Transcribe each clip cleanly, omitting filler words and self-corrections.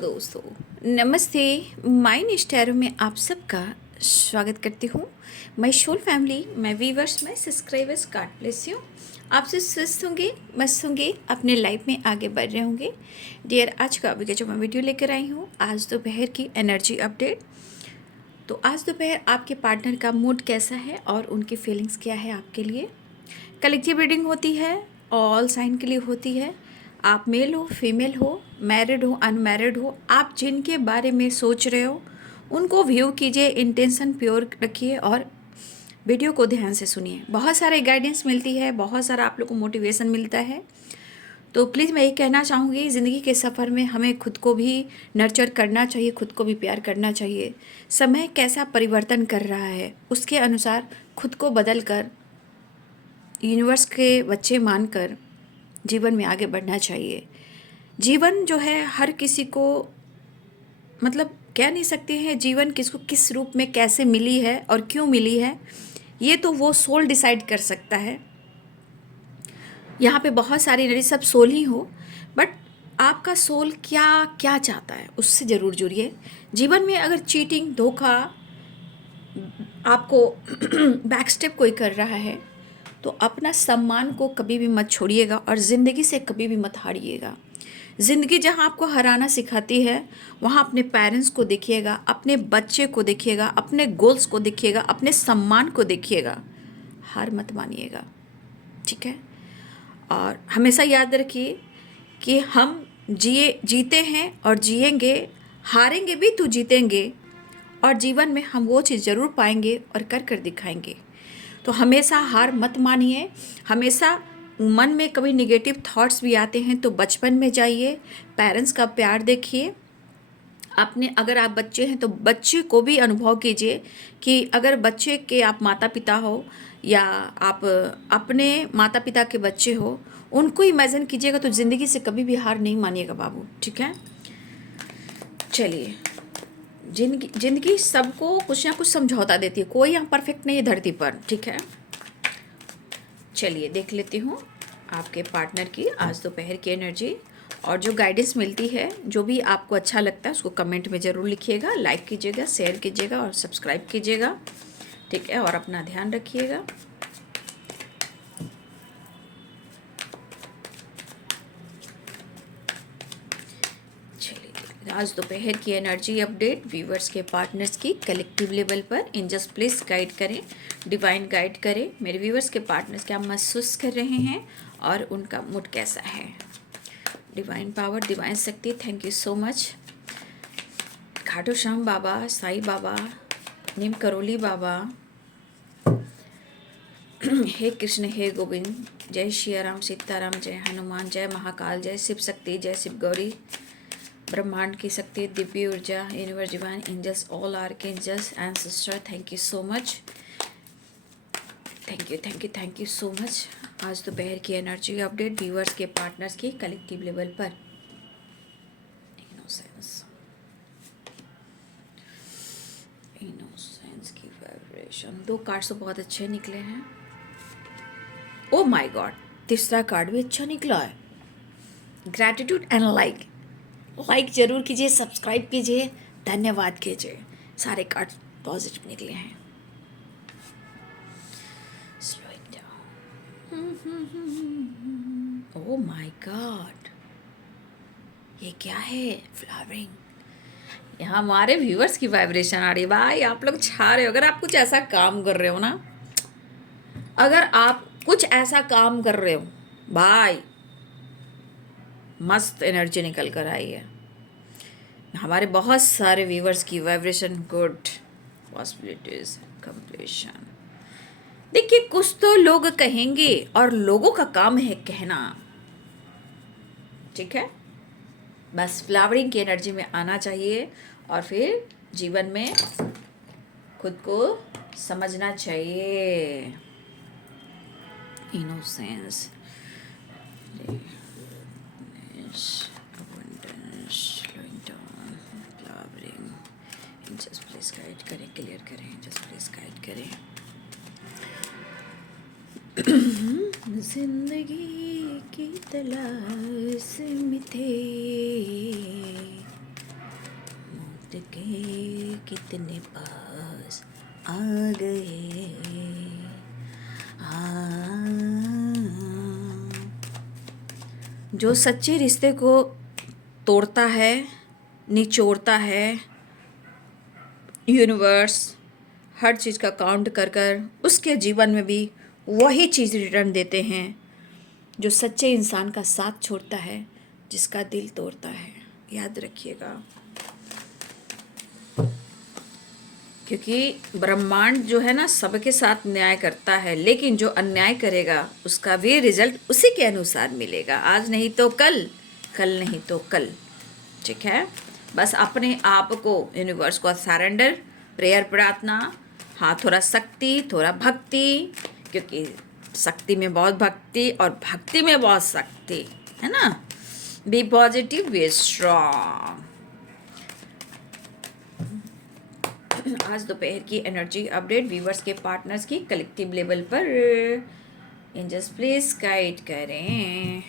दोस्तों, नमस्ते। माइंड स्टैरो में आप सबका स्वागत करती हूँ। मैं शोल फैमिली, मैं वीवर्स, मैं सब्सक्राइबर्स कार्ड प्लेस हूँ। आपसे स्वस्थ होंगे, मस्त होंगे, अपने लाइफ में आगे बढ़ रहे होंगे। डियर, आज का अभी का जो मैं वीडियो लेकर आई हूँ, आज दोपहर की एनर्जी अपडेट। तो आज दोपहर आपके पार्टनर का मूड कैसा है और उनकी फीलिंग्स क्या है आपके लिए। कलेक्टिव रीडिंग होती है, ऑल साइन के लिए होती है। आप मेल हो, फीमेल हो, मैरिड हो, अनमैरिड हो, आप जिनके बारे में सोच रहे हो उनको व्यू कीजिए, इंटेंशन प्योर रखिए और वीडियो को ध्यान से सुनिए। बहुत सारे गाइडेंस मिलती है, बहुत सारा आप लोग को मोटिवेशन मिलता है। तो प्लीज़ मैं ये कहना चाहूँगी, ज़िंदगी के सफ़र में हमें खुद को भी नर्चर करना चाहिए, खुद को भी प्यार करना चाहिए। समय कैसा परिवर्तन कर रहा है, उसके अनुसार खुद को बदल कर, यूनिवर्स के बच्चे मानकर जीवन में आगे बढ़ना चाहिए। जीवन जो है हर किसी को, मतलब कह नहीं सकते हैं जीवन किसको किस रूप में कैसे मिली है और क्यों मिली है, ये तो वो सोल डिसाइड कर सकता है। यहाँ पे बहुत सारी नहीं, सब सोल ही हो, बट आपका सोल क्या क्या चाहता है उससे ज़रूर जुड़िए। जीवन में अगर चीटिंग, धोखा, आपको बैक स्टेप कोई कर रहा है तो अपना सम्मान को कभी भी मत छोड़िएगा और ज़िंदगी से कभी भी मत हारिएगा। ज़िंदगी जहाँ आपको हराना सिखाती है, वहाँ अपने पेरेंट्स को देखिएगा, अपने बच्चे को देखिएगा, अपने गोल्स को देखिएगा, अपने सम्मान को देखिएगा। हार मत मानिएगा, ठीक है। और हमेशा याद रखिए कि हम जीते हैं और जिएंगे, हारेंगे भी तो जीतेंगे, और जीवन में हम वो चीज़ ज़रूर पाएंगे और कर कर दिखाएंगे। तो हमेशा हार मत मानिए। हमेशा मन में कभी निगेटिव थॉट्स भी आते हैं तो बचपन में जाइए, पेरेंट्स का प्यार देखिए। अपने, अगर आप बच्चे हैं तो बच्चे को भी अनुभव कीजिए कि अगर बच्चे के आप माता पिता हो या आप अपने माता पिता के बच्चे हो, उनको इमेजिन कीजिएगा तो ज़िंदगी से कभी भी हार नहीं मानिएगा बाबू, ठीक है। चलिए, जिंदगी सबको कुछ ना कुछ समझौता देती है, कोई यहाँ परफेक्ट नहीं है धरती पर, ठीक है। चलिए देख लेती हूँ आपके पार्टनर की आज दोपहर की एनर्जी, और जो गाइडेंस मिलती है, जो भी आपको अच्छा लगता है उसको कमेंट में ज़रूर लिखिएगा, लाइक कीजिएगा, शेयर कीजिएगा और सब्सक्राइब कीजिएगा, ठीक है। और अपना ध्यान रखिएगा। आज दोपहर की एनर्जी अपडेट व्यूवर्स के पार्टनर्स की कलेक्टिव लेवल पर। एंजल्स प्लीज गाइड करें, डिवाइन गाइड करें। मेरे व्यूवर्स के पार्टनर्स क्या महसूस कर रहे हैं और उनका मूड कैसा है। डिवाइन पावर, डिवाइन शक्ति, thank you so much. Khatu Shyam Baba, Sai Baba, Neem Karoli Baba, हे कृष्ण, हे गोविंद, जय श्री राम, सीताराम, जय हनुमान, जय महाकाल, जय शिव शक्ति, जय शिव गौरी, ब्रह्मांड की शक्ति, दिव्य ऊर्जा, universe, divine angels, all archangels, ancestor, thank you so much, thank you, thank you, thank you so much. आज दोपहर की एनर्जी अपडेट व्यूअर्स के पार्टनर्स की कलेक्टिव लेवल पर। इनोसेंस की वाइब्रेशन, दो कार्ड्स तो बहुत अच्छे निकले हैं। ओ माय गॉड, तीसरा कार्ड भी अच्छा निकला है। ग्रैटिट्यूड एंड लाइक जरूर कीजिए, सब्सक्राइब कीजिए, धन्यवाद कीजिए। सारे कार्ड पॉजिटिव निकले हैं। Slowing down. Oh my God, ये क्या है? फ्लावरिंग। यहाँ हमारे व्यूअर्स की वाइब्रेशन आ रही है भाई, आप लोग छा रहे हो। अगर आप कुछ ऐसा काम कर रहे हो ना, अगर आप कुछ ऐसा काम कर रहे हो भाई, मस्त एनर्जी निकल कर आई है। हमारे बहुत सारे व्यूवर्स की वाइब्रेशन गुड, पॉसिबिलिटीज, कंप्लीशन। देखिए, कुछ तो लोग कहेंगे और लोगों का काम है कहना, ठीक है। बस फ्लावरिंग की एनर्जी में आना चाहिए और फिर जीवन में खुद को समझना चाहिए। इनोसेंस, जस्ट प्लीज गाइड करें, क्लियर करें, जस्ट प्लीज गाइड करें। जिंदगी की तलाश में थे, के कितने पास आ गए। जो सच्चे रिश्ते को तोड़ता है, निचोड़ता है, यूनिवर्स हर चीज़ का काउंट कर कर उसके जीवन में भी वही चीज़ रिटर्न देते हैं। जो सच्चे इंसान का साथ छोड़ता है, जिसका दिल तोड़ता है, याद रखिएगा। क्योंकि ब्रह्मांड जो है ना सबके साथ न्याय करता है, लेकिन जो अन्याय करेगा उसका भी रिजल्ट उसी के अनुसार मिलेगा। आज नहीं तो कल, कल नहीं तो कल। ठीक है, बस अपने आप को यूनिवर्स को सरेंडर, प्रेयर, प्रार्थना, हाँ थोड़ा शक्ति, थोड़ा भक्ति, क्योंकि शक्ति में बहुत भक्ति और भक्ति में बहुत शक्ति है ना। Be positive, be strong. आज दोपहर की एनर्जी अपडेट व्यूवर्स के पार्टनर्स की कलेक्टिव लेवल पर एंजल्स प्लीज गाइड करें।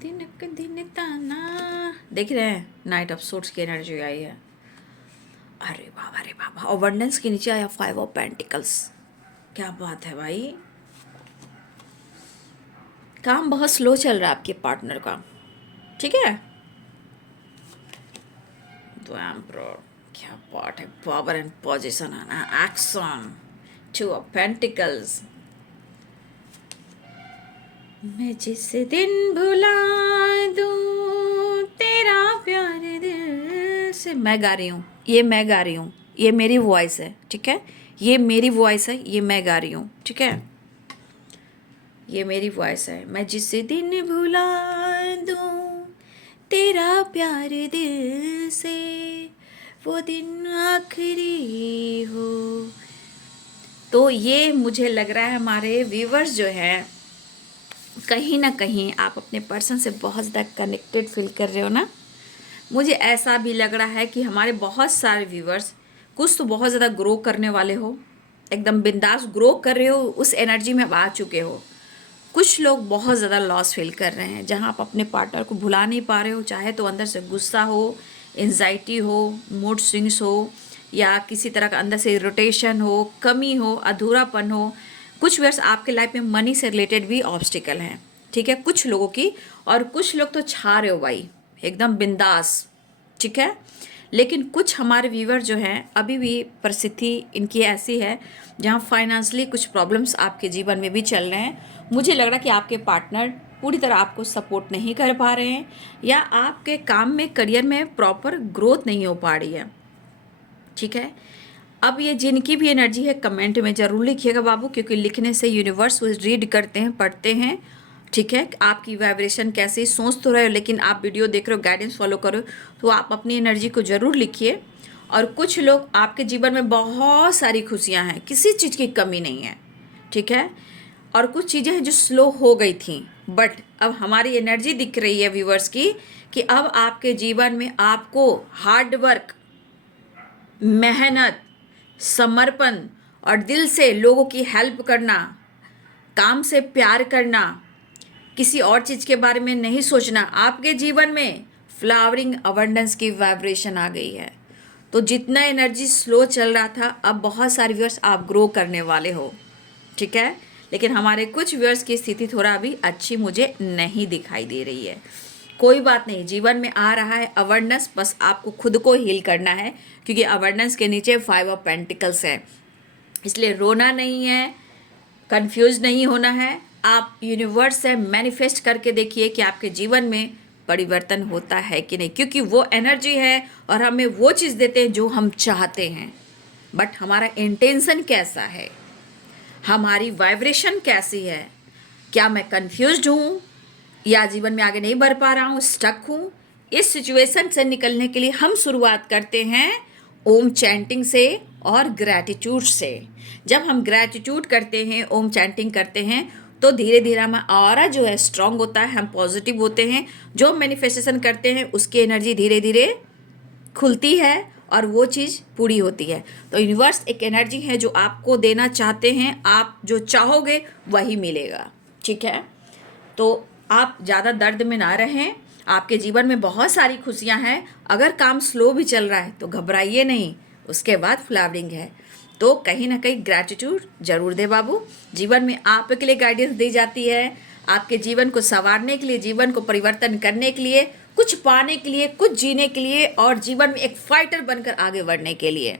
दिनक दिन ताना, देख रहे हैं नाइट ऑफ सोर्ट्स की एनर्जी आई है। अरे बाबा, अबंडेंस के नीचे आया 5 ऑफ पेंटिकल्स। क्या बात है भाई, काम बहुत स्लो चल रहा है आपके पार्टनर का। ठीक है, तो एम्परर, क्या बात है, पावर एंड पोजीशन है ना, एक्शन, 2 ऑफ पेंटिकल्स। मैं जिस दिन भुला दूं तेरा प्यार दिल से, मैं गा रही हूँ, ये मैं गा रही हूँ, ये मेरी वॉइस है। ठीक है, ये मेरी वॉइस है, ये मैं गा रही हूँ। ठीक है, ये मेरी वॉइस है। मैं जिस दिन भुला दूं तेरा प्यार दिल से, वो दिन आखिरी हो। तो ये मुझे लग रहा है हमारे व्यूवर्स जो हैं, कहीं ना कहीं आप अपने पर्सन से बहुत ज़्यादा कनेक्टेड फील कर रहे हो ना। मुझे ऐसा भी लग रहा है कि हमारे बहुत सारे व्यूवर्स कुछ तो बहुत ज़्यादा ग्रो करने वाले हो, एकदम बिंदास ग्रो कर रहे हो, उस एनर्जी में आप आ चुके हो। कुछ लोग बहुत ज़्यादा लॉस फील कर रहे हैं, जहाँ आप अपने पार्टनर को भुला नहीं पा रहे हो, चाहे तो अंदर से गुस्सा हो, एंजाइटी हो, मूड स्विंग्स हो, या किसी तरह का अंदर से इरिटेशन हो, कमी हो, अधूरापन हो। कुछ व्यूअर्स आपके लाइफ में मनी से रिलेटेड भी ऑब्स्टिकल हैं। ठीक है, कुछ लोगों की, और कुछ लोग तो छा रहे हो भाई एकदम बिंदास। ठीक है, लेकिन कुछ हमारे व्यूवर जो हैं अभी भी परिस्थिति इनकी ऐसी है जहाँ फाइनेंशियली कुछ प्रॉब्लम्स आपके जीवन में भी चल रहे हैं। मुझे लग रहा है कि आपके पार्टनर पूरी तरह आपको सपोर्ट नहीं कर पा रहे हैं, या आपके काम में, करियर में प्रॉपर ग्रोथ नहीं हो पा रही है। ठीक है, अब ये जिनकी भी एनर्जी है कमेंट में ज़रूर लिखिएगा बाबू, क्योंकि लिखने से यूनिवर्स रीड करते हैं, पढ़ते हैं। ठीक है, आपकी वाइब्रेशन कैसी, सोच तो रहे हो लेकिन आप वीडियो देख रहे हो, गाइडेंस फॉलो करो, तो आप अपनी एनर्जी को ज़रूर लिखिए। और कुछ लोग आपके जीवन में बहुत सारी खुशियां हैं, किसी चीज़ की कमी नहीं है। ठीक है, और कुछ चीज़ें हैं जो स्लो हो गई थी, बट अब हमारी एनर्जी दिख रही है व्यूवर्स की कि अब आपके जीवन में आपको हार्ड वर्क, मेहनत, समर्पण और दिल से लोगों की हेल्प करना, काम से प्यार करना, किसी और चीज़ के बारे में नहीं सोचना, आपके जीवन में फ्लावरिंग अबंडेंस की वाइब्रेशन आ गई है। तो जितना एनर्जी स्लो चल रहा था, अब बहुत सारे व्यूअर्स आप ग्रो करने वाले हो। ठीक है, लेकिन हमारे कुछ व्यूअर्स की स्थिति थोड़ा अभी अच्छी मुझे नहीं दिखाई दे रही है। कोई बात नहीं, जीवन में आ रहा है अवेयरनेस, बस आपको खुद को हील करना है, क्योंकि अवेयरनेस के नीचे 5 ऑफ पेंटिकल्स है। इसलिए रोना नहीं है, कंफ्यूज नहीं होना है। आप यूनिवर्स से मैनिफेस्ट करके देखिए कि आपके जीवन में परिवर्तन होता है कि नहीं, क्योंकि वो एनर्जी है और हमें वो चीज़ देते हैं जो हम चाहते हैं। बट हमारा इंटेंशन कैसा है, हमारी वाइब्रेशन कैसी है, क्या मैं कंफ्यूज्ड हूँ या जीवन में आगे नहीं बढ़ पा रहा हूँ, स्टक हूँ। इस सिचुएशन से निकलने के लिए हम शुरुआत करते हैं ओम चैंटिंग से और ग्रैटिट्यूड से। जब हम ग्रैटिट्यूड करते हैं, ओम चैंटिंग करते हैं, तो धीरे धीरे हमारा ऑरा जो है स्ट्रांग होता है, हम पॉजिटिव होते हैं। जो मैनिफेस्टेशन करते हैं उसकी एनर्जी धीरे धीरे खुलती है और वो चीज़ पूरी होती है। तो यूनिवर्स एक एनर्जी है जो आपको देना चाहते हैं, आप जो चाहोगे वही मिलेगा। ठीक है। तो आप ज़्यादा दर्द में ना रहें, आपके जीवन में बहुत सारी खुशियां हैं। अगर काम स्लो भी चल रहा है तो घबराइए नहीं, उसके बाद फ्लावरिंग है। तो कहीं ना कहीं ग्रैटिट्यूड जरूर दे बाबू। जीवन में आपके लिए गाइडेंस दी जाती है, आपके जीवन को संवारने के लिए, जीवन को परिवर्तन करने के लिए, कुछ पाने के लिए, कुछ जीने के लिए, और जीवन में एक फाइटर बनकर आगे बढ़ने के लिए।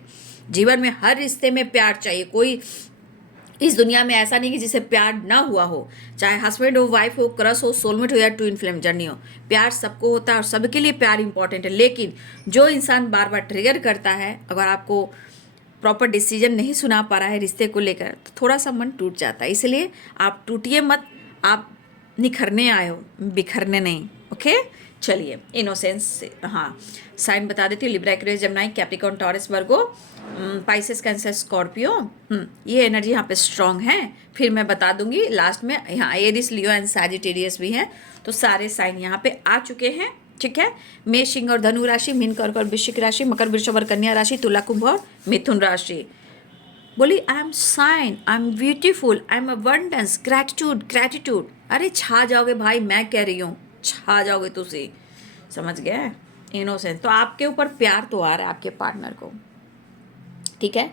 जीवन में हर रिश्ते में प्यार चाहिए। कोई इस दुनिया में ऐसा नहीं कि जिसे प्यार ना हुआ हो, चाहे हस्बैंड हो, वाइफ हो, क्रश हो, सोलमेट हो या ट्विन फ्लेम जर्नी हो। प्यार सबको होता है और सबके लिए प्यार इंपॉर्टेंट है। लेकिन जो इंसान बार बार ट्रिगर करता है, अगर आपको प्रॉपर डिसीजन नहीं सुना पा रहा है रिश्ते को लेकर, तो थोड़ा सा मन टूट जाता है। इसलिए आप टूटिए मत, आप निखरने आए हो, बिखरने नहीं। ओके, चलिए इनोसेंस से हाँ साइन बता देती हूँ। Libra, Aquarius, Gemini, Capricorn, Taurus, Virgo, Pisces, Cancer, Scorpio. ये एनर्जी यहाँ पे स्ट्रांग है। फिर मैं बता दूंगी लास्ट में, यहाँ एरिस, लियो एंड सैजिटेरियस भी हैं। तो सारे साइन यहाँ पे आ चुके हैं, ठीक है। मेष, सिंह और धनु राशि, मीन, कर्क और वृश्चिक राशि, मकर, वृषभ और कन्या राशि, तुला, कुंभ और मिथुन राशि। बोली I am sign, I am beautiful, I am abundance, gratitude, gratitude. अरे छा जाओगे भाई, मैं कह रही हूँ छा जाओगे तुसी, समझ गए। इनोसेंस, तो आपके ऊपर प्यार तो आ रहा है आपके पार्टनर को, ठीक है।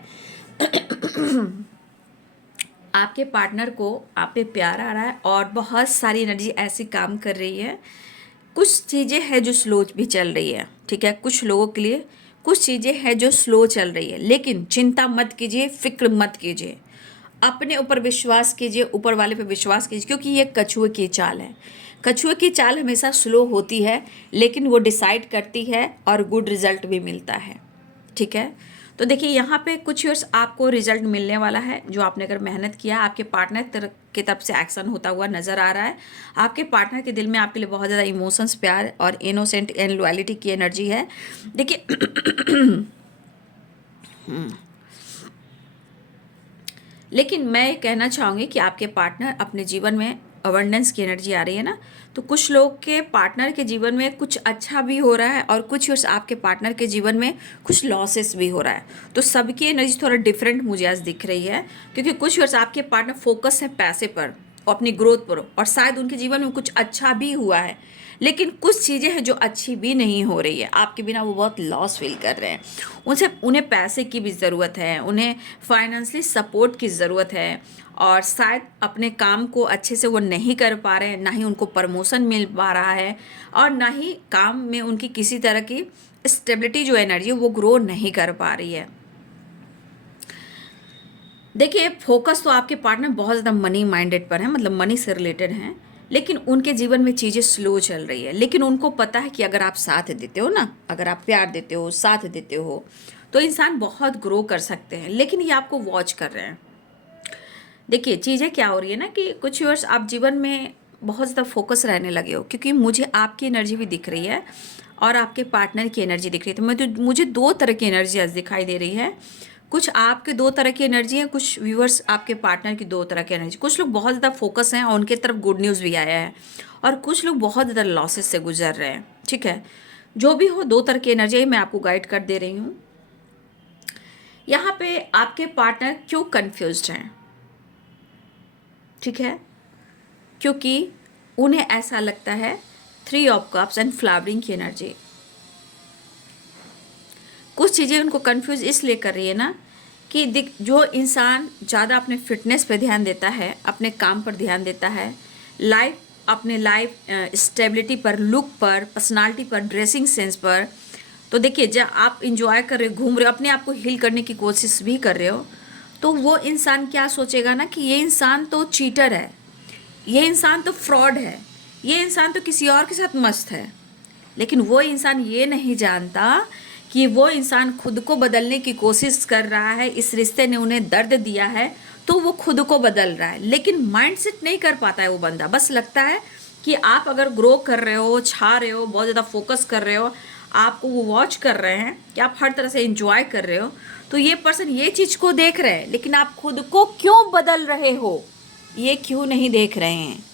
आपके पार्टनर को आप पे प्यार आ रहा है और बहुत सारी एनर्जी ऐसी काम कर रही है। कुछ चीज़ें हैं जो स्लो भी चल रही है, ठीक है। कुछ लोगों के लिए कुछ चीज़ें हैं जो स्लो चल रही है, लेकिन चिंता मत कीजिए, फिक्र मत कीजिए, अपने ऊपर विश्वास कीजिए, ऊपर वाले पे विश्वास कीजिए, क्योंकि ये कछुए की चाल है। कछुए की चाल हमेशा स्लो होती है, लेकिन वो डिसाइड करती है और गुड रिजल्ट भी मिलता है, ठीक है। तो देखिए यहाँ पे कुछ ईयर्स आपको रिजल्ट मिलने वाला है। जो आपने अगर मेहनत किया, आपके पार्टनर की तरफ से एक्शन होता हुआ नज़र आ रहा है। आपके पार्टनर के दिल में आपके लिए बहुत ज़्यादा इमोशंस, प्यार और इनोसेंट एंड लॉयल्टी की एनर्जी है। देखिए लेकिन मैं कहना चाहूँगी कि आपके पार्टनर अपने जीवन में अबंडेंस की एनर्जी आ रही है ना, तो कुछ लोग के पार्टनर के जीवन में कुछ अच्छा भी हो रहा है और कुछ ईयर्स आपके पार्टनर के जीवन में कुछ लॉसेस भी हो रहा है। तो सबकी एनर्जी थोड़ा डिफरेंट मुझे आज दिख रही है, क्योंकि कुछ ईयर्स आपके पार्टनर फोकस है पैसे पर और अपनी ग्रोथ पर, और शायद उनके जीवन में कुछ अच्छा भी हुआ है, लेकिन कुछ चीज़ें हैं जो अच्छी भी नहीं हो रही है। आपके बिना वो बहुत लॉस फील कर रहे हैं। उन्हें पैसे की भी ज़रूरत है, उन्हें फाइनेंशियली सपोर्ट की ज़रूरत है, और शायद अपने काम को अच्छे से वो नहीं कर पा रहे हैं, ना ही उनको प्रमोशन मिल पा रहा है, और ना ही काम में उनकी किसी तरह की स्टेबिलिटी जो एनर्जी वो ग्रो नहीं कर पा रही है। देखिए फोकस तो आपके पार्टनर बहुत ज़्यादा मनी माइंडेड पर है, मतलब मनी से रिलेटेड हैं, लेकिन उनके जीवन में चीज़ें स्लो चल रही है। लेकिन उनको पता है कि अगर आप साथ देते हो ना, अगर आप प्यार देते हो, साथ देते हो, तो इंसान बहुत ग्रो कर सकते हैं। लेकिन ये आपको वॉच कर रहे हैं। देखिए चीज़ें क्या हो रही है ना कि कुछ वर्ष आप जीवन में बहुत ज़्यादा फोकस रहने लगे हो, क्योंकि मुझे आपकी एनर्जी भी दिख रही है और आपके पार्टनर की एनर्जी दिख रही है। तो मुझे दो तरह की एनर्जी आज दिखाई दे रही है। कुछ आपके दो तरह की एनर्जी है, कुछ व्यूअर्स आपके पार्टनर की दो तरह की एनर्जी। कुछ लोग बहुत ज़्यादा फोकस हैं और उनके तरफ गुड न्यूज़ भी आया है, और कुछ लोग बहुत ज़्यादा लॉसेस से गुजर रहे हैं, ठीक है। जो भी हो, दो तरह की एनर्जी मैं आपको गाइड कर दे रही हूँ। यहाँ पे आपके पार्टनर क्यों कन्फ्यूज्ड हैं, ठीक है, क्योंकि उन्हें ऐसा लगता है 3 ऑफ कप्स एंड फ्लावरिंग की एनर्जी। कुछ चीज़ें उनको कंफ्यूज इसलिए कर रही है ना कि जो इंसान ज़्यादा अपने फिटनेस पे ध्यान देता है, अपने काम पर ध्यान देता है, अपने लाइफ स्टेबिलिटी पर, लुक पर, पर्सनालिटी पर, ड्रेसिंग सेंस पर, तो देखिए जब आप इंजॉय कर रहे हो, घूम रहे हो, अपने आप को हील करने की कोशिश भी कर रहे हो, तो वो इंसान क्या सोचेगा ना कि ये इंसान तो चीटर है, ये इंसान तो फ्रॉड है, ये इंसान तो किसी और के साथ मस्त है। लेकिन वो इंसान ये नहीं जानता कि वो इंसान खुद को बदलने की कोशिश कर रहा है। इस रिश्ते ने उन्हें दर्द दिया है, तो वो खुद को बदल रहा है, लेकिन माइंडसेट नहीं कर पाता है वो बंदा। बस लगता है कि आप अगर ग्रो कर रहे हो, छा रहे हो, बहुत ज़्यादा फोकस कर रहे हो, आपको वो वॉच कर रहे हैं कि आप हर तरह से एंजॉय कर रहे हो, तो ये पर्सन ये चीज़ को देख रहे हैं, लेकिन आप खुद को क्यों बदल रहे हो ये क्यों नहीं देख रहे हैं।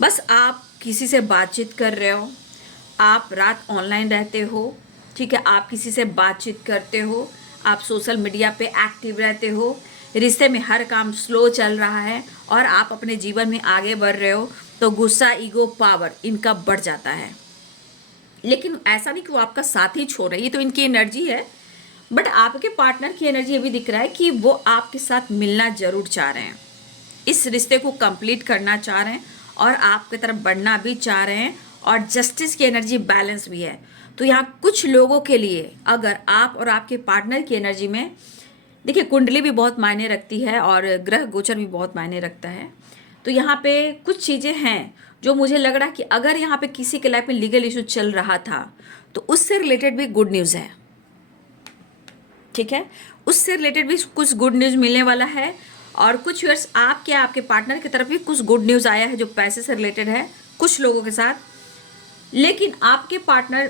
बस आप किसी से बातचीत कर रहे हो, आप रात ऑनलाइन रहते हो, ठीक है, आप किसी से बातचीत करते हो, आप सोशल मीडिया पे एक्टिव रहते हो, रिश्ते में हर काम स्लो चल रहा है और आप अपने जीवन में आगे बढ़ रहे हो, तो गुस्सा, ईगो, पावर इनका बढ़ जाता है। लेकिन ऐसा नहीं कि वो आपका साथ ही छोड़ रहे हैं, ये तो इनकी एनर्जी है। बट आपके पार्टनर की एनर्जी ये भी दिख रहा है कि वो आपके साथ मिलना जरूर चाह रहे हैं, इस रिश्ते को कंप्लीट करना चाह रहे हैं और आपकी तरफ बढ़ना भी चाह रहे हैं, और जस्टिस की एनर्जी बैलेंस भी है। तो यहाँ कुछ लोगों के लिए अगर आप और आपके पार्टनर की एनर्जी में, देखिए कुंडली भी बहुत मायने रखती है और ग्रह गोचर भी बहुत मायने रखता है। तो यहाँ पे कुछ चीज़ें हैं जो मुझे लग रहा है कि अगर यहाँ पे किसी के लाइफ में लीगल इशू चल रहा था तो उससे रिलेटेड भी गुड न्यूज़ है, ठीक है, उससे रिलेटेड भी कुछ गुड न्यूज़ मिलने वाला है। और कुछ व्यूअर्स आपके पार्टनर की तरफ भी कुछ गुड न्यूज़ आया है जो पैसे से रिलेटेड है कुछ लोगों के साथ। लेकिन आपके पार्टनर,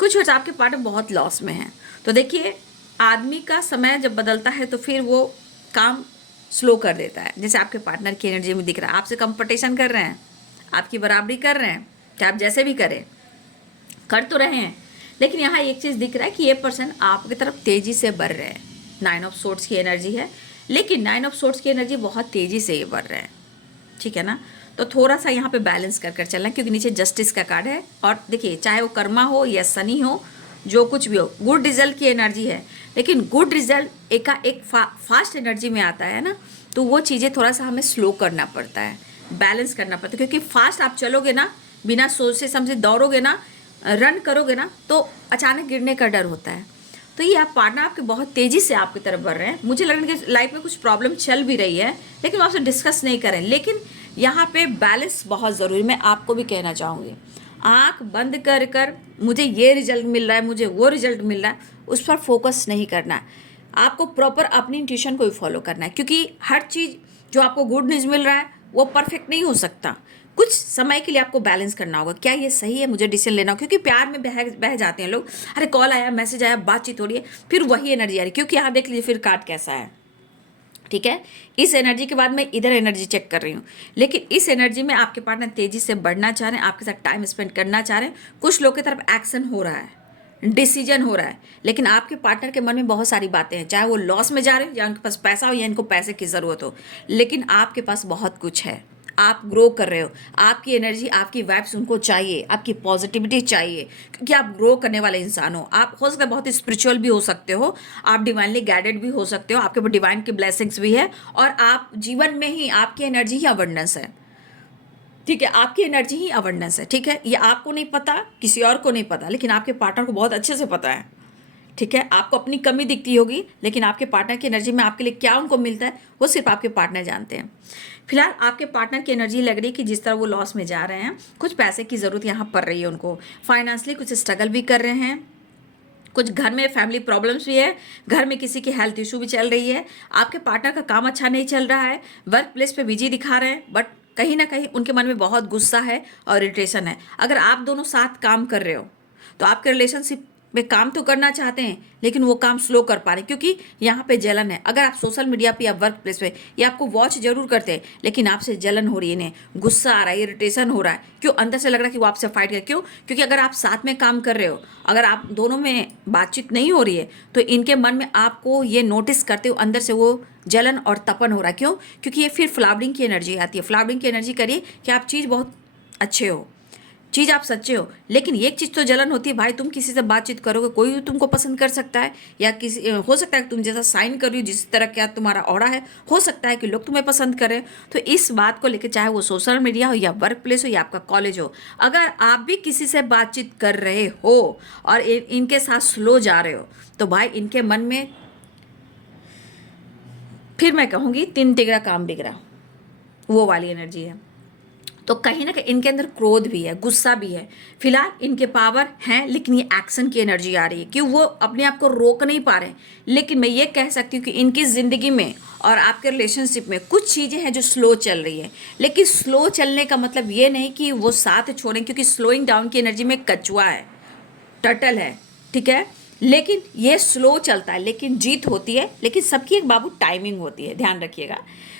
कुछ व्यूअर्स आपके पार्टनर बहुत लॉस में हैं। तो देखिए आदमी का समय जब बदलता है तो फिर वो काम स्लो कर देता है। जैसे आपके पार्टनर की एनर्जी में दिख रहा है आपसे कंपटीशन कर रहे हैं, आपकी बराबरी कर रहे हैं, चाहे आप जैसे भी करें, कर तो रहे हैं। लेकिन यहाँ एक चीज़ दिख रहा है कि ये पर्सन आपकी तरफ तेज़ी से बढ़ रहे हैं। 9 ऑफ सोर्ड्स की एनर्जी है, लेकिन 9 ऑफ सोर्ड्स की एनर्जी बहुत तेज़ी से ये बढ़ रहे हैं, ठीक है ना। तो थोड़ा सा यहाँ पे बैलेंस कर कर चलना, क्योंकि नीचे जस्टिस का कार्ड है। और देखिए चाहे वो कर्मा हो या शनि हो, जो कुछ भी हो, गुड रिजल्ट की एनर्जी है। लेकिन गुड रिजल्ट एक फास्ट एनर्जी में आता है ना, तो वो चीज़ें थोड़ा सा हमें स्लो करना पड़ता है, बैलेंस करना पड़ता है। क्योंकि फास्ट आप चलोगे ना, बिना सोचे समझे दौड़ोगे ना, रन करोगे ना, तो अचानक गिरने का डर होता है। तो ये आप पार्टनर आपके बहुत तेज़ी से आपकी तरफ बढ़ रहे हैं। मुझे लग रहा है कि लाइफ में कुछ प्रॉब्लम चल भी रही है, लेकिन वो आपसे डिस्कस नहीं करें। लेकिन यहाँ पे बैलेंस बहुत ज़रूरी, मैं आपको भी कहना चाहूँगी। आँख बंद कर कर मुझे ये रिजल्ट मिल रहा है, मुझे वो रिजल्ट मिल रहा है, उस पर फोकस नहीं करना है। आपको प्रॉपर अपनी इंट्यूशन को ही फॉलो करना है, क्योंकि हर चीज़ जो आपको गुड न्यूज़ मिल रहा है वो परफेक्ट नहीं हो सकता। कुछ समय के लिए आपको बैलेंस करना होगा, क्या ये सही है, मुझे डिसीजन लेना होगा। क्योंकि प्यार में बह जाते हैं लोग, अरे कॉल आया, मैसेज आया, बातचीत हो रही है, फिर वही एनर्जी आ रही है। क्योंकि यहाँ देख लीजिए फिर कार्ड कैसा है, ठीक है। इस एनर्जी के बाद मैं इधर एनर्जी चेक कर रही हूँ। लेकिन इस एनर्जी में आपके पार्टनर तेज़ी से बढ़ना चाह रहे हैं, आपके साथ टाइम स्पेंड करना चाह रहे हैं। कुछ लोग की तरफ एक्शन हो रहा है, डिसीजन हो रहा है। लेकिन आपके पार्टनर के मन में बहुत सारी बातें हैं, चाहे वो लॉस में जा रहे हो या उनके पास पैसा हो या इनको पैसे की ज़रूरत हो। लेकिन आपके पास बहुत कुछ है, आप ग्रो कर रहे हो। आपकी एनर्जी, आपकी वाइब्स उनको चाहिए, आपकी पॉजिटिविटी चाहिए, क्योंकि आप ग्रो करने वाले इंसान हो। आप हो सकता है बहुत स्पिरिचुअल भी हो सकते हो, आप डिवाइनली गाइडेड भी हो सकते हो, आपके ऊपर डिवाइन की ब्लेसिंग्स भी है, और आप जीवन में ही आपकी एनर्जी ही अबंडेंस है, ठीक है। आपकी एनर्जी ही अबंडेंस है, ठीक है। ये आपको नहीं पता, किसी और को नहीं पता, लेकिन आपके पार्टनर को बहुत अच्छे से पता है, ठीक है। आपको अपनी कमी दिखती होगी, लेकिन आपके पार्टनर की एनर्जी में आपके लिए क्या उनको मिलता है वो सिर्फ आपके पार्टनर जानते हैं। फिलहाल आपके पार्टनर की एनर्जी लग रही है कि जिस तरह वो लॉस में जा रहे हैं, कुछ पैसे की ज़रूरत यहाँ पड़ रही है उनको, फाइनेंशियली कुछ स्ट्रगल भी कर रहे हैं, कुछ घर में फैमिली प्रॉब्लम्स भी है, घर में किसी की हेल्थ इशू भी चल रही है, आपके पार्टनर का काम अच्छा नहीं चल रहा है, वर्क प्लेस पे बिजी दिखा रहे हैं, बट कहीं ना कहीं उनके मन में बहुत गुस्सा है और इरिटेशन है। अगर आप दोनों साथ काम कर रहे हो तो आपके रिलेशनशिप में काम तो करना चाहते हैं, लेकिन वो काम स्लो कर पा रहे हैं, क्योंकि यहाँ पे जलन है। अगर आप सोशल मीडिया पे या वर्क प्लेस पे ये आपको वॉच जरूर करते हैं, लेकिन आपसे जलन हो रही है, इन्हें गुस्सा आ रहा है, इरिटेशन हो रहा है। क्यों? अंदर से लग रहा है कि वो आपसे फाइट कर। क्यों? क्योंकि अगर आप साथ में काम कर रहे हो, अगर आप दोनों में बातचीत नहीं हो रही है, तो इनके मन में आपको ये नोटिस करते हो अंदर से वो जलन और तपन हो रहा है। क्यों? क्योंकि ये फिर फ्लावरिंग की एनर्जी आती है। फ्लावरिंग की एनर्जी करिए कि आप चीज़ बहुत अच्छे हो, चीज़ आप सच्चे हो, लेकिन एक चीज़ तो जलन होती है। भाई तुम किसी से बातचीत करोगे, कोई भी तुमको पसंद कर सकता है, या किसी हो सकता है कि तुम जैसा साइन कर रही हो, जिस तरह का तुम्हारा ऑरा है, हो सकता है कि लोग तुम्हें पसंद करें। तो इस बात को लेकर, चाहे वो सोशल मीडिया हो या वर्क प्लेस हो या आपका कॉलेज हो, अगर आप भी किसी से बातचीत कर रहे हो और इनके साथ स्लो जा रहे हो, तो भाई इनके मन में, फिर मैं कहूँगी, तीन तिगड़ा काम बिगड़ा, वो वाली एनर्जी है। तो कहीं ना कहीं इनके अंदर क्रोध भी है, गुस्सा भी है। फिलहाल इनके पावर हैं, लेकिन ये एक्शन की एनर्जी आ रही है कि वो अपने आप को रोक नहीं पा रहे हैं। लेकिन मैं ये कह सकती हूँ कि इनकी ज़िंदगी में और आपके रिलेशनशिप में कुछ चीज़ें हैं जो स्लो चल रही है। लेकिन स्लो चलने का मतलब ये नहीं कि वो साथ छोड़ें, क्योंकि स्लोइंग डाउन की एनर्जी में कछुआ है, टर्टल है, ठीक है। लेकिन ये स्लो चलता है, लेकिन जीत होती है। लेकिन सबकी एक बाबू टाइमिंग होती है, ध्यान रखिएगा।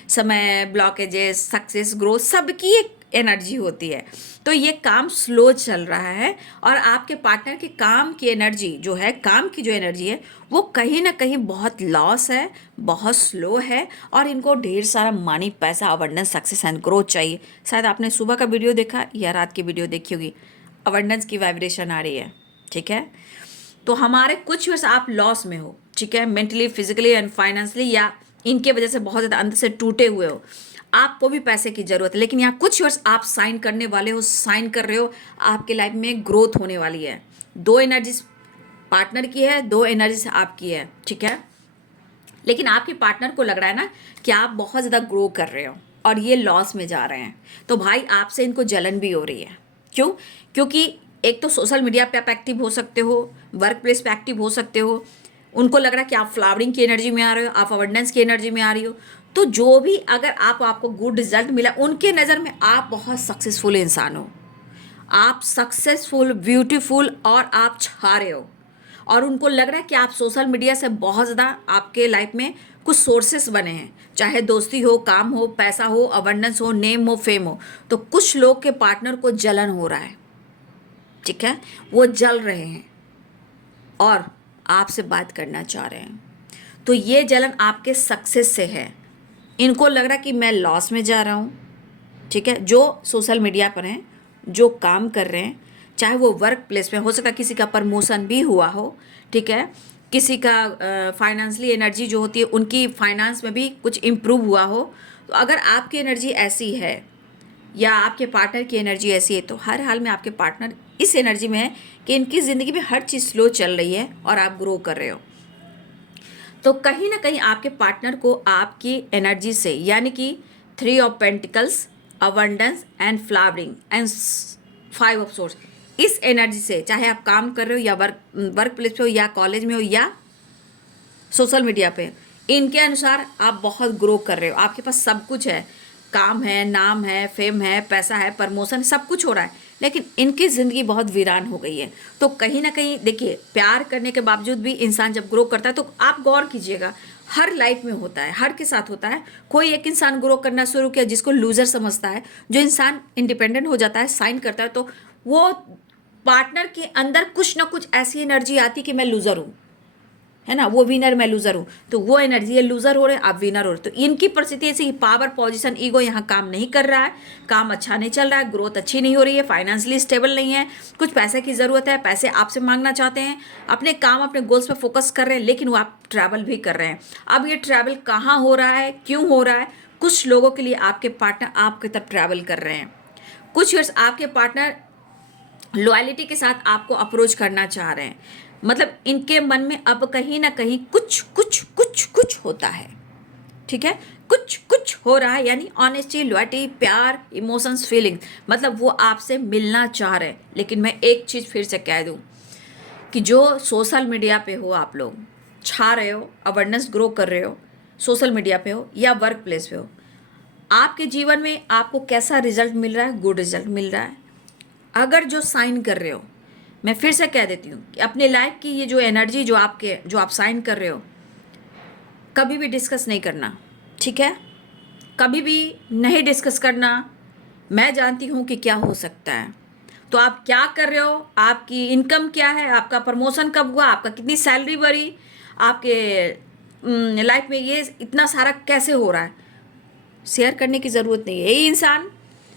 समय, ब्लॉकेजेस, सक्सेस, ग्रोथ, सबकी एक एनर्जी होती है। तो ये काम स्लो चल रहा है और आपके पार्टनर के काम की एनर्जी जो है, काम की जो एनर्जी है, वो कहीं ना कहीं बहुत लॉस है, बहुत स्लो है और इनको ढेर सारा मनी, पैसा, अबंडेंस, सक्सेस एंड ग्रोथ चाहिए। शायद आपने सुबह का वीडियो देखा या रात की वीडियो देखी होगी, अबंडेंस की वाइब्रेशन आ रही है, ठीक है। तो हमारे कुछ वर्ष आप लॉस में हो, ठीक है, मेंटली, फिजिकली एंड फाइनेंशियली, या इनके वजह से बहुत ज़्यादा अंदर से टूटे हुए हो, आपको भी पैसे की ज़रूरत है। लेकिन यहाँ कुछ वर्ष आप साइन करने वाले हो, साइन कर रहे हो, आपके लाइफ में ग्रोथ होने वाली है। 2 एनर्जी पार्टनर की है, 2 एनर्जी आपकी है, ठीक है। लेकिन आपके पार्टनर को लग रहा है ना कि आप बहुत ज़्यादा ग्रो कर रहे हो और ये लॉस में जा रहे हैं। तो भाई आपसे इनको जलन भी हो रही है। क्यों? क्योंकि एक तो सोशल मीडिया पे आप एक्टिव हो सकते हो, वर्क प्लेस पे एक्टिव हो सकते हो। उनको लग रहा है कि आप फ्लावरिंग की एनर्जी में आ रहे हो, आप अबंडेंस की एनर्जी में आ रही हो। तो जो भी अगर आपको गुड रिजल्ट मिला, उनके नज़र में आप बहुत सक्सेसफुल इंसान हो, आप सक्सेसफुल, ब्यूटीफुल और आप छा रहे हो। और उनको लग रहा है कि आप सोशल मीडिया से बहुत ज़्यादा आपके लाइफ में कुछ सोर्सेस बने हैं, चाहे दोस्ती हो, काम हो, पैसा हो, अबंडेंस हो, नेम हो, फेम हो। तो कुछ लोग के पार्टनर को जलन हो रहा है, ठीक है, वो जल रहे हैं और आपसे बात करना चाह रहे हैं। तो ये जलन आपके सक्सेस से है। इनको लग रहा है कि मैं लॉस में जा रहा हूँ, ठीक है। जो सोशल मीडिया पर हैं, जो काम कर रहे हैं, चाहे वो वर्क प्लेस में हो सकता है, किसी का प्रमोशन भी हुआ हो, ठीक है, किसी का फाइनेंशियली एनर्जी जो होती है, उनकी फाइनेंस में भी कुछ इम्प्रूव हुआ हो। तो अगर आपकी एनर्जी ऐसी है या आपके पार्टनर की एनर्जी ऐसी है, तो हर हाल में आपके पार्टनर इस एनर्जी में है कि इनकी ज़िंदगी में हर चीज़ स्लो चल रही है और आप ग्रो कर रहे हो। तो कहीं ना कहीं आपके पार्टनर को आपकी एनर्जी से, यानी कि 3 of pentacles, abundance and flowering and 5 of source, इस एनर्जी से, चाहे आप काम कर रहे हो या वर्क प्लेस पे हो या कॉलेज में हो या सोशल मीडिया पे, इनके अनुसार आप बहुत ग्रो कर रहे हो। आपके पास सब कुछ है, काम है, नाम है, फेम है, पैसा है, प्रमोशन, सब कुछ हो रहा है, लेकिन इनकी ज़िंदगी बहुत वीरान हो गई है। तो कहीं ना कहीं देखिए, प्यार करने के बावजूद भी इंसान जब ग्रो करता है, तो आप गौर कीजिएगा, हर लाइफ में होता है, हर के साथ होता है। कोई एक इंसान ग्रो करना शुरू किया जिसको लूज़र समझता है, जो इंसान इंडिपेंडेंट हो जाता है, साइन करता है, तो वो पार्टनर के अंदर कुछ ना कुछ ऐसी एनर्जी आती कि मैं लूज़र हूँ, है ना, वो विनर, मैं लूज़र हूँ। तो वो एनर्जी, ये लूज़र हो रहे हैं, आप विनर हो रहे। तो इनकी परिस्थिति ऐसी, पावर, पोजीशन, ईगो यहाँ काम नहीं कर रहा है, काम अच्छा नहीं चल रहा है, ग्रोथ अच्छी नहीं हो रही है, फाइनेंशियली स्टेबल नहीं है, कुछ पैसे की ज़रूरत है, पैसे आपसे मांगना चाहते हैं, अपने काम, अपने गोल्स पे फोकस कर रहे हैं, लेकिन वो आप ट्रैवल भी कर रहे हैं। अब ये ट्रैवल कहाँ हो रहा है, क्यों हो रहा है? कुछ लोगों के लिए आपके पार्टनर आपकी तरफ ट्रैवल कर रहे हैं। कुछ ईयर्स आपके पार्टनर लॉयल्टी के साथ आपको अप्रोच करना चाह रहे हैं। मतलब इनके मन में अब कहीं ना कहीं कुछ कुछ कुछ कुछ होता है, ठीक है, कुछ कुछ हो रहा है, यानी ऑनेस्टी, लॉयल्टी, प्यार, इमोशंस, फीलिंग्स, मतलब वो आपसे मिलना चाह रहे हैं। लेकिन मैं एक चीज़ फिर से कह दूं कि जो सोशल मीडिया पे हो, आप लोग छा रहे हो, अवेयरनेस ग्रो कर रहे हो, सोशल मीडिया पे हो या वर्क प्लेस पे हो, आपके जीवन में आपको कैसा रिजल्ट मिल रहा है? गुड रिजल्ट मिल रहा है। अगर जो साइन कर रहे हो, मैं फिर से कह देती हूँ कि अपने लाइफ की ये जो एनर्जी जो आप साइन कर रहे हो, कभी भी डिस्कस नहीं करना, ठीक है, कभी भी नहीं डिस्कस करना। मैं जानती हूँ कि क्या हो सकता है। तो आप क्या कर रहे हो, आपकी इनकम क्या है, आपका प्रमोशन कब हुआ, आपका कितनी सैलरी बढ़ी, आपके लाइफ में ये इतना सारा कैसे हो रहा है, शेयर करने की ज़रूरत नहीं है। यही इंसान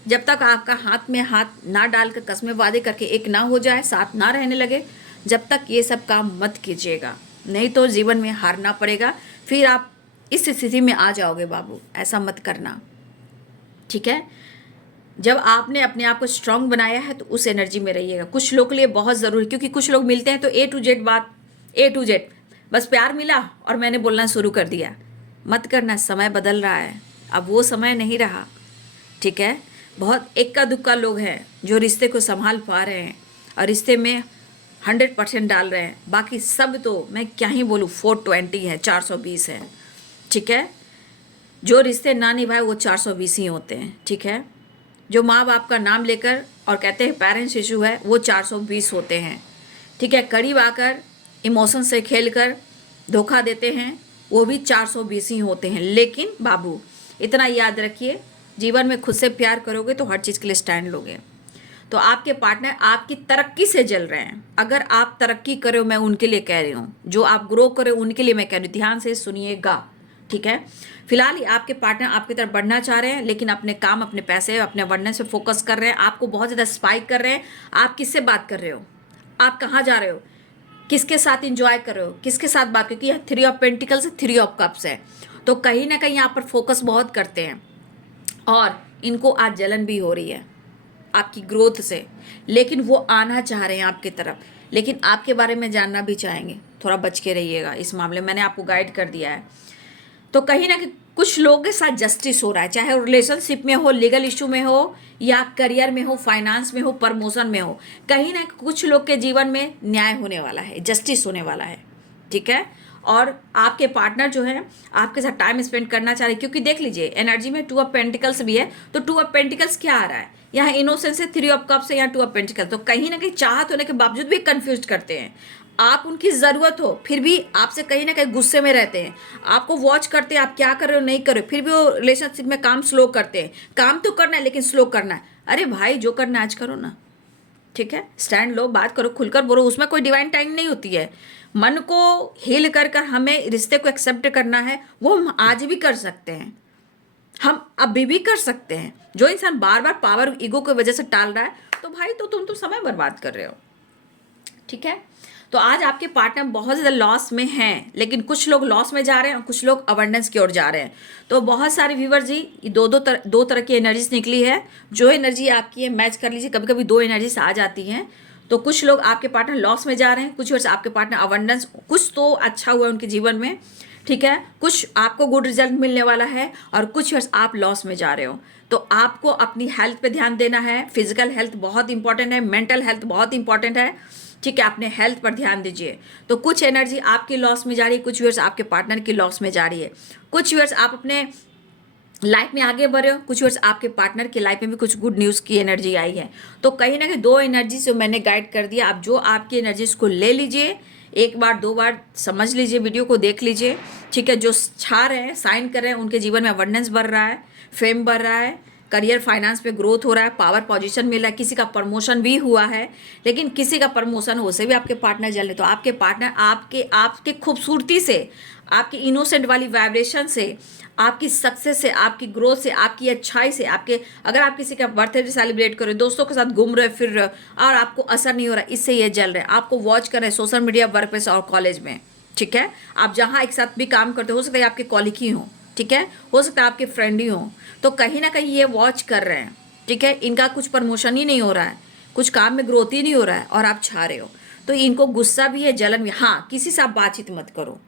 जब तक आपका हाथ में हाथ ना डाल कर, कस्में वादे करके एक ना हो जाए, साथ ना रहने लगे, जब तक ये सब काम मत कीजिएगा, नहीं तो जीवन में हारना पड़ेगा। फिर आप इस स्थिति में आ जाओगे बाबू, ऐसा मत करना, ठीक है। जब आपने अपने आप को स्ट्रांग बनाया है तो उस एनर्जी में रहिएगा। कुछ लोग के लिए बहुत ज़रूरी, क्योंकि कुछ लोग मिलते हैं तो A to Z बात, A to Z, बस प्यार मिला और मैंने बोलना शुरू कर दिया। मत करना, समय बदल रहा है, अब वो समय नहीं रहा, ठीक है। बहुत इक्का दुक्का लोग हैं जो रिश्ते को संभाल पा रहे हैं और रिश्ते में 100% डाल रहे हैं। बाकी सब तो मैं क्या ही बोलूँ, 420 है, 420 है, ठीक है। जो रिश्ते ना निभाए वो 420 ही होते हैं, ठीक है। जो माँ बाप का नाम लेकर और कहते हैं पेरेंट्स इशू है, वो 420 होते हैं, ठीक है। करीब आकर इमोशन से खेलकर धोखा देते हैं, वो भी 420 ही होते हैं। लेकिन बाबू इतना याद रखिए, जीवन में खुद से प्यार करोगे तो हर चीज़ के लिए स्टैंड लोगे। तो आपके पार्टनर आपकी तरक्की से जल रहे हैं। अगर आप तरक्की करो, मैं उनके लिए कह रही हूँ, जो आप ग्रो करो उनके लिए मैं कह रही हूँ, ध्यान से सुनिएगा, ठीक है। फिलहाल आपके पार्टनर आपकी तरफ बढ़ना चाह रहे हैं, लेकिन अपने काम, अपने पैसे, अपने अवेयरनेस पे फोकस कर रहे हैं, आपको बहुत ज़्यादा स्पाइक कर रहे हैं। आप किससे बात कर रहे हो, आप कहाँ जा रहे हो, किसके साथ इंजॉय कर रहे हो, किसके साथ बात, क्योंकि यह 3 ऑफ पेंटिकल्स से 3 ऑफ कप्स है। तो कहीं ना कहीं यहाँ पर फोकस बहुत करते हैं और इनको आज जलन भी हो रही है आपकी ग्रोथ से, लेकिन वो आना चाह रहे हैं आपकी तरफ, लेकिन आपके बारे में जानना भी चाहेंगे। थोड़ा बच के रहिएगा इस मामले में, मैंने आपको गाइड कर दिया है। तो कहीं ना कहीं कुछ लोगों के साथ जस्टिस हो रहा है, चाहे रिलेशनशिप में हो, लीगल इशू में हो, या करियर में हो, फाइनेंस में हो, प्रमोशन में हो। कहीं ना कुछ लोग के जीवन में न्याय होने वाला है, जस्टिस होने वाला है, ठीक है। और आपके पार्टनर जो है आपके साथ टाइम स्पेंड करना चाह रहे हैं, क्योंकि देख लीजिए एनर्जी में 2 ऑफ पेंटिकल्स भी है। तो 2 ऑफ पेंटिकल्स क्या आ रहा है, यहाँ इनोसेंस है, 3 ऑफ कप्स है, यहाँ 2 ऑफ पेंटिकल्स। तो कहीं ना कहीं चाहत होने के बावजूद भी कंफ्यूज करते हैं। आप उनकी ज़रूरत हो फिर भी आपसे कहीं ना कहीं गुस्से में रहते हैं, आपको वॉच करते हैं आप क्या कर रहे हो नहीं कर रहे हो, फिर भी वो रिलेशनशिप में काम स्लो करते हैं। काम तो करना है लेकिन स्लो करना है। अरे भाई जो करना है आज करो ना, ठीक है। स्टैंड लो, बात करो, खुलकर बोलो, उसमें कोई डिवाइन टाइम नहीं होती है। मन को हील कर कर हमें रिश्ते को एक्सेप्ट करना है, वो हम आज भी कर सकते हैं, हम अभी भी कर सकते हैं। जो इंसान बार बार पावर ईगो की वजह से टाल रहा है, तो भाई तो तुम तो समय बर्बाद कर रहे हो, ठीक है। तो आज आपके पार्टनर बहुत ज़्यादा लॉस में हैं, लेकिन कुछ लोग लॉस में जा रहे हैं और कुछ लोग अबंडेंस की ओर जा रहे हैं। तो बहुत सारे व्यूवर जी, दो तरह की एनर्जीज निकली है। जो एनर्जी आपकी है मैच कर लीजिए, कभी कभी 2 एनर्जीज आ जाती हैं। तो कुछ लोग आपके पार्टनर लॉस में जा रहे हैं, कुछ वर्ष आपके पार्टनर अबंडेंस, कुछ तो अच्छा हुआ उनके जीवन में, ठीक है। कुछ आपको गुड रिजल्ट मिलने वाला है और कुछ वर्ष आप लॉस में जा रहे हो। तो आपको अपनी हेल्थ पे ध्यान देना है। फिजिकल हेल्थ बहुत इंपॉर्टेंट है, मेंटल हेल्थ बहुत इंपॉर्टेंट है, ठीक है। अपने हेल्थ पर ध्यान दीजिए। तो कुछ एनर्जी आपकी लॉस में जा रही है, कुछ व्यूअर्स आपके पार्टनर की लॉस में जा रही है, कुछ व्यूअर्स आप अपने लाइफ में आगे बढ़ रहे हो, कुछ व्यूअर्स आपके पार्टनर की लाइफ में भी कुछ गुड न्यूज़ की एनर्जी आई है। तो कहीं ना कहीं 2 एनर्जी से मैंने गाइड कर दिया। आप जो आपकी एनर्जीज को ले लीजिए, 1 बार 2 बार समझ लीजिए, वीडियो को देख लीजिए, ठीक है। जो छा रहे हैं, साइन कर रहे हैं, उनके जीवन में अबंडेंस बढ़ रहा है, फेम बढ़ रहा है, करियर फाइनेंस पे ग्रोथ हो रहा है, पावर पोजीशन मिला है, किसी का प्रमोशन भी हुआ है, लेकिन किसी का प्रमोशन हो से भी आपके पार्टनर जल रहे। तो आपके पार्टनर आपके खूबसूरती से, आपकी इनोसेंट वाली वाइब्रेशन से, आपकी सक्सेस से, आपकी ग्रोथ से, आपकी अच्छाई से, आपके अगर आप किसी का बर्थडे सेलिब्रेट कर रहे हो, दोस्तों के साथ घूम रहे फिर रहे और आपको असर नहीं हो रहा, इससे ये जल रहे हैं। आपको वॉच कर रहे हैं सोशल मीडिया, वर्क प्लेस और कॉलेज में, ठीक है। आप जहाँ एक साथ भी काम करते हो सकता है आपके कॉलीग ही हो, ठीक है, हो सकता है आपके फ्रेंड ही हो। तो कहीं ना कहीं ये वॉच कर रहे हैं, ठीक है। इनका कुछ प्रमोशन ही नहीं हो रहा है, कुछ काम में ग्रोथ ही नहीं हो रहा है और आप छा रहे हो। तो इनको गुस्सा भी है, जलन भी। हाँ, किसी से आप बातचीत मत करो,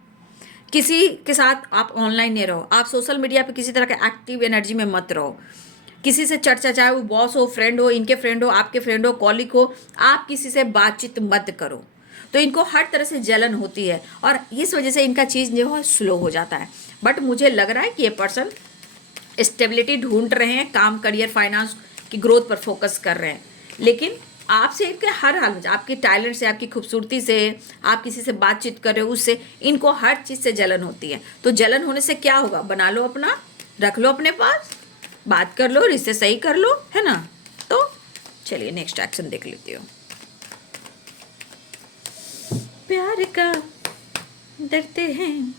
किसी के साथ आप ऑनलाइन नहीं रहो, आप सोशल मीडिया पे किसी तरह के एक्टिव एनर्जी में मत रहो। किसी से चर्चा, चाहे वो बॉस हो, फ्रेंड हो, इनके फ्रेंड हो, आपके फ्रेंड हो, कॉलिग हो, आप किसी से बातचीत मत करो। तो इनको हर तरह से जलन होती है और इस वजह से इनका चीज़ जो है स्लो हो जाता है। बट मुझे लग रहा है कि ये पर्सन स्टेबिलिटी ढूंढ रहे हैं, काम, करियर, फाइनेंस की ग्रोथ पर फोकस कर रहे हैं। लेकिन आपसे इनके हर हाल में, आपके टैलेंट से, आपकी खूबसूरती से, आप किसी से बातचीत कर रहे हो उससे, इनको हर चीज़ से जलन होती है। तो जलन होने से क्या होगा, बना लो अपना, रख लो अपने पास, बात कर लो, रिश्ते सही कर लो, है ना। तो चलिए नेक्स्ट एक्शन देख लेती हूँ। प्यार का डरते हैं।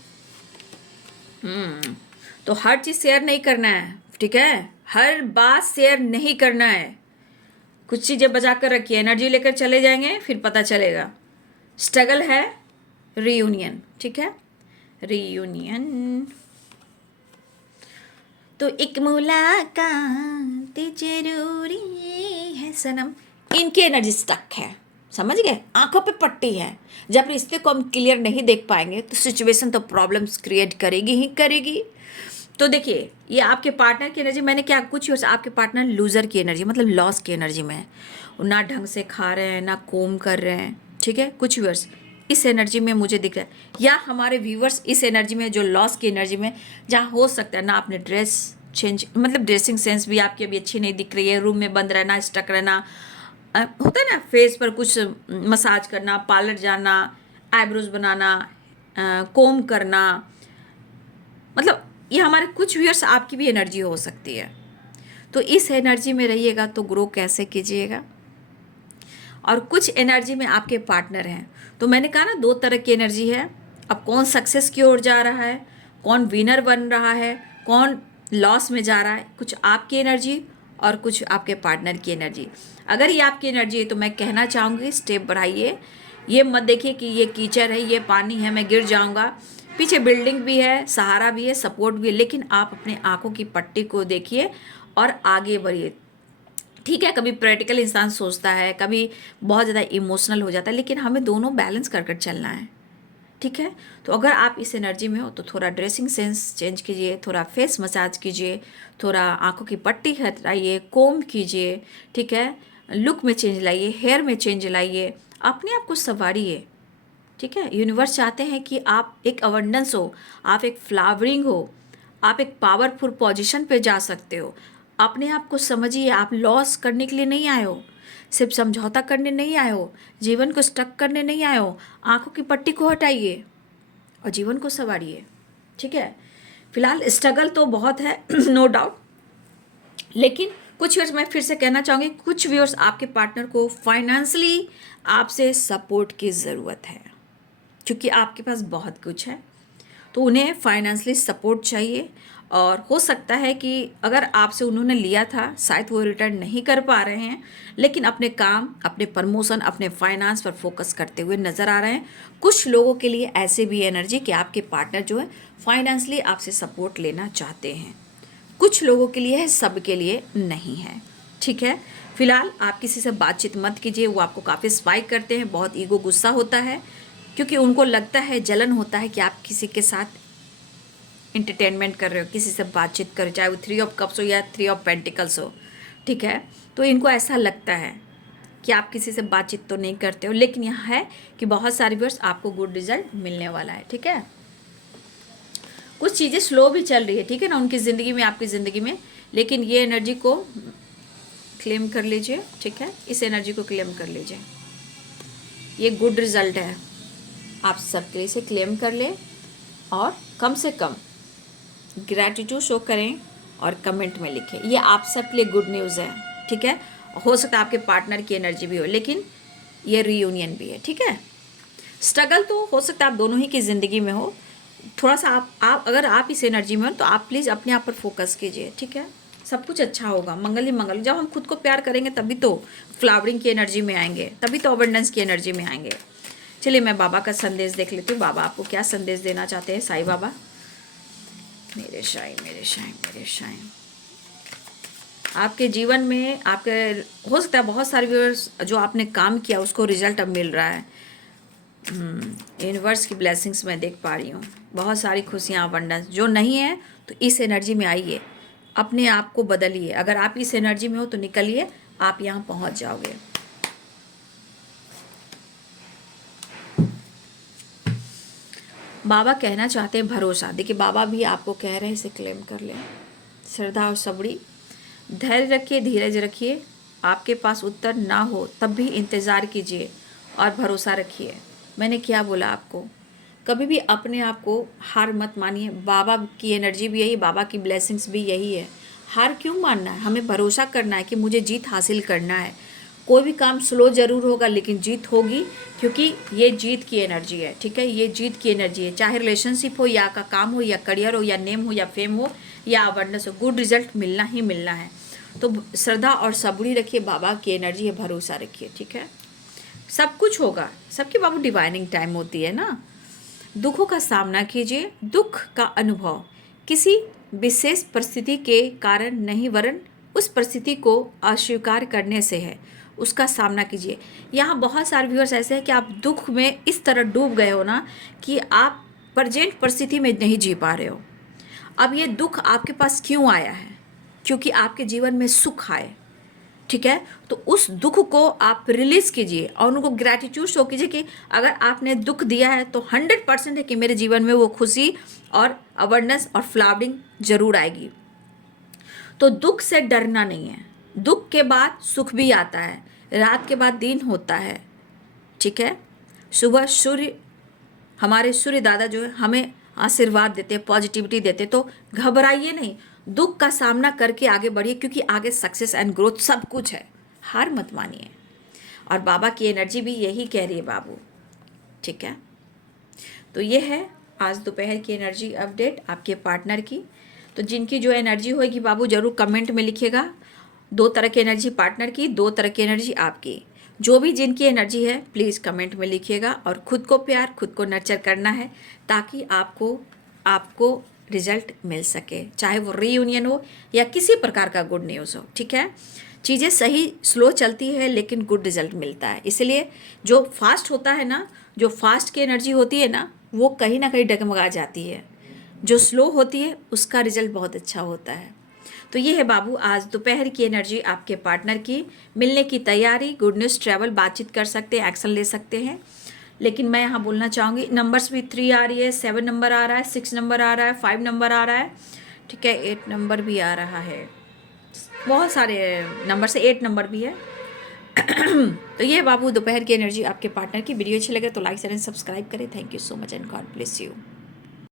तो हर चीज़ शेयर नहीं करना है, ठीक है। हर बात शेयर नहीं करना है, कुछ चीज़ें बचा कर रखिए। एनर्जी लेकर चले जाएंगे फिर पता चलेगा। स्ट्रगल है, रीयूनियन, ठीक है, रीयूनियन। तो एक मुलाकात जरूरी है सनम। इनकी एनर्जी स्टक है, समझ गए, आंखों पे पट्टी है। जब रिश्ते को हम क्लियर नहीं देख पाएंगे तो सिचुएशन तो प्रॉब्लम्स क्रिएट करेगी ही करेगी। तो देखिए, ये आपके पार्टनर की एनर्जी, मैंने क्या, कुछ वर्ष आपके पार्टनर लूज़र की एनर्जी, मतलब लॉस की एनर्जी में है। ना ढंग से खा रहे हैं, ना कोम कर रहे हैं, ठीक है। कुछ व्यूअर्स इस एनर्जी में मुझे दिख रहा है, या हमारे व्यूअर्स इस एनर्जी में, जो लॉस की एनर्जी में, जहाँ हो सकता है ना आपने ड्रेस चेंज, मतलब ड्रेसिंग सेंस भी आपकी अभी अच्छी नहीं दिख रही है, रूम में बंद रहना, स्टक रहना, होता है ना, फेस पर कुछ मसाज करना, पार्लर जाना, आईब्रोज बनाना, कोम करना, मतलब ये हमारे कुछ व्यूअर्स आपकी भी एनर्जी हो सकती है। तो इस एनर्जी में रहिएगा तो ग्रो कैसे कीजिएगा। और कुछ एनर्जी में आपके पार्टनर हैं, तो मैंने कहा ना 2 तरह की एनर्जी है। अब कौन सक्सेस की ओर जा रहा है, कौन विनर बन रहा है, कौन लॉस में जा रहा है, कुछ आपकी एनर्जी और कुछ आपके पार्टनर की एनर्जी। अगर ये आपकी एनर्जी है तो मैं कहना चाहूँगी स्टेप बढ़ाइए। ये मत देखिए कि ये कीचड़ है, ये पानी है, मैं गिर जाऊँगा। पीछे बिल्डिंग भी है, सहारा भी है, सपोर्ट भी है, लेकिन आप अपने आंखों की पट्टी को देखिए और आगे बढ़िए। ठीक है, कभी प्रैक्टिकल इंसान सोचता है, कभी बहुत ज़्यादा इमोशनल हो जाता है, लेकिन हमें दोनों बैलेंस कर कर चलना है। ठीक है, तो अगर आप इस एनर्जी में हो तो थोड़ा ड्रेसिंग सेंस चेंज कीजिए, थोड़ा फेस मसाज कीजिए, थोड़ा आंखों की पट्टी हटाइए, कोम कीजिए। ठीक है, लुक में चेंज लाइए, हेयर में चेंज लाइए, अपने आप को संवारिए। ठीक है, यूनिवर्स चाहते हैं कि आप एक अबंडेंस हो, आप एक फ्लावरिंग हो, आप एक पावरफुल पोजीशन पे जा सकते हो। अपने आप को समझिए, आप लॉस करने के लिए नहीं आए हो, सिर्फ समझौता करने नहीं आए हो, जीवन को स्टक करने नहीं आए हो। आंखों की पट्टी को हटाइए और जीवन को संवारिए। ठीक है, फिलहाल स्ट्रगल तो बहुत है नो डाउट, लेकिन कुछ व्यूअर्स, मैं फिर से कहना चाहूँगी, कुछ व्यूअर्स आपके पार्टनर को फाइनेंशियली आपसे सपोर्ट की ज़रूरत है, क्योंकि आपके पास बहुत कुछ है, तो उन्हें फाइनेंशियली सपोर्ट चाहिए। और हो सकता है कि अगर आपसे उन्होंने लिया था, शायद वो रिटर्न नहीं कर पा रहे हैं, लेकिन अपने काम, अपने प्रमोशन, अपने फाइनेंस पर फोकस करते हुए नज़र आ रहे हैं। कुछ लोगों के लिए ऐसे भी एनर्जी कि आपके पार्टनर जो है फाइनेंशियली आपसे सपोर्ट लेना चाहते हैं। कुछ लोगों के लिए है, सब के लिए नहीं है। ठीक है, फिलहाल आप किसी से बातचीत मत कीजिए, वो आपको काफ़ी स्पाइक करते हैं, बहुत ईगो गुस्सा होता है, क्योंकि उनको लगता है, जलन होता है कि आप किसी के साथ इंटरटेनमेंट कर रहे हो, किसी से बातचीत कर, चाहे वो 3 ऑफ कप्स हो या 3 ऑफ पेंटिकल्स हो। ठीक है, तो इनको ऐसा लगता है कि आप किसी से बातचीत तो नहीं करते हो, लेकिन यहाँ है कि बहुत सारे व्यूअर्स आपको गुड रिजल्ट मिलने वाला है। ठीक है, कुछ चीज़ें स्लो भी चल रही है, ठीक है ना, उनकी ज़िंदगी में, आपकी ज़िंदगी में, लेकिन ये एनर्जी को क्लेम कर लीजिए। ठीक है, इस एनर्जी को क्लेम कर लीजिए, ये गुड रिजल्ट है आप सबके लिए, इसे क्लेम कर ले और कम से कम ग्रैटिट्यूड शो करें और कमेंट में लिखें, ये आप सबके लिए गुड न्यूज़ है। ठीक है, हो सकता है आपके पार्टनर की एनर्जी भी हो, लेकिन ये रीयूनियन भी है। ठीक है, स्ट्रगल तो हो सकता है आप दोनों ही की ज़िंदगी में हो, थोड़ा सा आप अगर आप इस एनर्जी में हो तो आप प्लीज़ अपने आप पर फोकस कीजिए। ठीक है, सब कुछ अच्छा होगा, मंगल ही मंगल। जब हम खुद को प्यार करेंगे तभी तो फ्लावरिंग की एनर्जी में आएंगे, तभी तो अबंडेंस की एनर्जी में आएंगे। चलिए मैं बाबा का संदेश देख लेती हूँ, बाबा आपको क्या संदेश देना चाहते हैं। साईं बाबा, मेरे शाइन, मेरे शाइन, मेरे शाइन, आपके जीवन में, आपके हो सकता है बहुत सारे व्यूअर्स जो आपने काम किया उसको रिजल्ट अब मिल रहा है। यूनिवर्स की ब्लेसिंग्स मैं देख पा रही हूँ, बहुत सारी खुशियाँ, अबंडेंस। जो नहीं है तो इस एनर्जी में आइए, अपने आप को बदलिए। अगर आप इस एनर्जी में हो तो निकलिए, आप यहाँ पहुँच जाओगे। बाबा कहना चाहते हैं भरोसा। देखिए बाबा भी आपको कह रहे हैं इसे क्लेम कर लें। श्रद्धा और सबड़ी, धैर्य रखिए, धीरज रखिए। आपके पास उत्तर ना हो तब भी इंतज़ार कीजिए और भरोसा रखिए। मैंने क्या बोला आपको, कभी भी अपने आप को हार मत मानिए। बाबा की एनर्जी भी यही, बाबा की ब्लेसिंग्स भी यही है। हार क्यों मानना है, हमें भरोसा करना है कि मुझे जीत हासिल करना है। कोई भी काम स्लो ज़रूर होगा लेकिन जीत होगी, क्योंकि ये जीत की एनर्जी है। ठीक है, ये जीत की एनर्जी है, चाहे रिलेशनशिप हो या का काम हो या करियर हो या नेम हो या फेम हो या अवेयरनेस हो, गुड रिजल्ट मिलना ही मिलना है। तो श्रद्धा और सबड़ी रखिए, बाबा की एनर्जी है, भरोसा रखिए। ठीक है, सब कुछ होगा, सबकी बाबू डिवाइनिंग टाइम होती है ना। दुखों का सामना कीजिए, दुख का अनुभव किसी विशेष परिस्थिति के कारण नहीं, वरन उस परिस्थिति को अस्वीकार करने से है, उसका सामना कीजिए। यहाँ बहुत सारे व्यूअर्स ऐसे हैं कि आप दुख में इस तरह डूब गए हो ना कि आप प्रेजेंट परिस्थिति में नहीं जी पा रहे हो। अब ये दुख आपके पास क्यों आया है, क्योंकि आपके जीवन में सुख आए। ठीक है, तो उस दुख को आप रिलीज़ कीजिए और उनको ग्रैटिट्यूड शो कीजिए कि अगर आपने दुख दिया है तो 100% है कि मेरे जीवन में वो खुशी और अवेयरनेस और फ्लावरिंग जरूर आएगी। तो दुख से डरना नहीं है, दुख के बाद सुख भी आता है, रात के बाद दिन होता है। ठीक है, सुबह सूर्य हमारे सूर्य दादा जो है हमें आशीर्वाद देते हैं, पॉजिटिविटी देते, तो घबराइए नहीं, दुख का सामना करके आगे बढ़िए, क्योंकि आगे सक्सेस एंड ग्रोथ सब कुछ है, हार मत मानिए। और बाबा की एनर्जी भी यही कह रही है बाबू, ठीक है। तो ये है आज दोपहर की एनर्जी अपडेट आपके पार्टनर की। तो जिनकी जो एनर्जी होगी बाबू ज़रूर कमेंट में लिखिएगा। 2 तरह की एनर्जी पार्टनर की, 2 तरह की एनर्जी आपकी। जो भी जिनकी एनर्जी है प्लीज़ कमेंट में लिखिएगा। और खुद को प्यार, खुद को नर्चर करना है ताकि आपको रिजल्ट मिल सके, चाहे वो रीयूनियन हो या किसी प्रकार का गुड न्यूज़ हो, ठीक है। चीज़ें सही स्लो चलती है लेकिन गुड रिजल्ट मिलता है। इसलिए जो फास्ट होता है ना, जो फास्ट की एनर्जी होती है ना, वो कहीं ना कहीं डगमगा जाती है। जो स्लो होती है उसका रिजल्ट बहुत अच्छा होता है। तो ये है बाबू आज दोपहर की एनर्जी आपके पार्टनर की। मिलने की तैयारी, गुड न्यूज़, ट्रैवल, बातचीत कर सकते हैं, एक्शन ले सकते हैं। लेकिन मैं यहाँ बोलना चाहूँगी, नंबर्स भी 3 आ रही है, 7 नंबर आ रहा है, 6 नंबर आ रहा है, 5 नंबर आ रहा है, ठीक है, 8 नंबर भी आ रहा है, बहुत सारे नंबर से 8 नंबर भी है। तो ये बाबू दोपहर की एनर्जी आपके पार्टनर की। वीडियो अच्छी लगे तो लाइक शेयर एंड सब्सक्राइब करें। Thank you so much and God bless you.